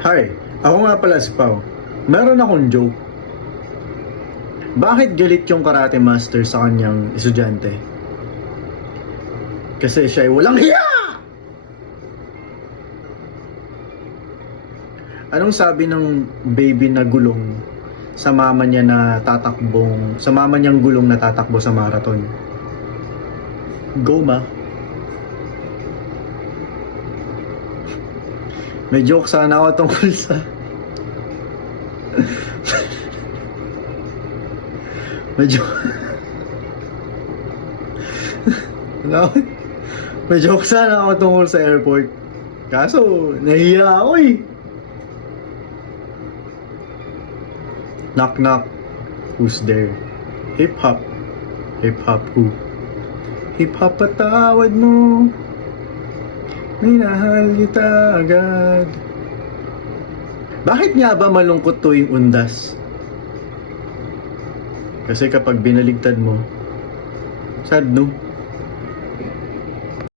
Hi, ako nga pala si Pao. Meron akong joke. Bakit galit yung karate master sa kanyang estudyante? Kasi siya ay walang hiya! Anong sabi ng baby na gulong sa mama niya na tatakbong, sa mama niyang gulong na tatakbo sa marathon? Go ma. May joke sana ako tungkol sa... May joke... Wala May joke sana ako tungkol sa airport. Kaso, nahiya ako eh. Knock knock. Who's there? Hip hop. Hip hop who? Hip hop patawad mo. Minahal kita agad. Bakit nga ba malungkot tuwing undas? Kasi kapag binaligtad mo, sad no?